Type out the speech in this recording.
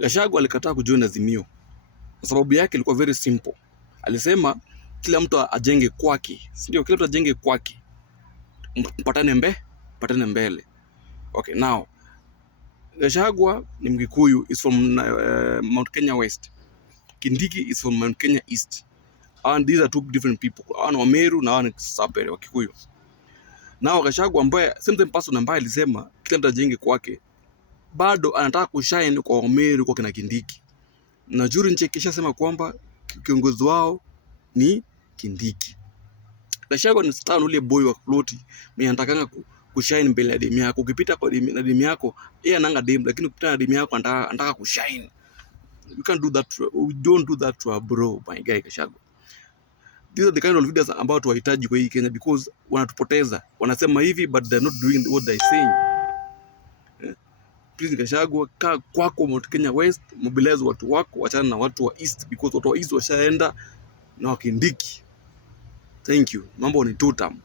Gachagua alikataa kujoin Azimio. Sababu yake ilikuwa very simple. Alisema kila mtu ajenge kwake. Ndio, kila mtu ajenge kwake. Patane mbele. Okay, now Gachagua ni Mgikuyu, is from Mount Kenya West. Kindiki is from Mount Kenya East. And these are two different people. Hawa ni Wameru na hawa ni Sapere wa Kikuyu. Now Gachagua ambaye same person ambaye alisema kila mtu ajenge kwake, bado anataka kushine kwa Wameru kwa kina Kindiki. Na juri nchi kisha kwamba kiongozi wao ni Kindiki. Gachagua ni star ule boy wa ploti, mimi anatakanga kushine mbele ya demu yako. Ukipita kwa demu yako, yeye ananga demu, lakini ukipita na demu yako anataka kushine. You can't do that. We don't do that to our bro, my guy Gachagua. These are the kind of leaders ambao tunahitaji kwa hii Kenya, because wanatupoteza. Wanasema hivi but they're not doing what they're saying. Please Gachagua, kaa kwako Mount Kenya West, mobilize watu wako, wachana na watu wa East, because watu wa East washaenda na Kindiki. Thank you. Mambo ni tutam.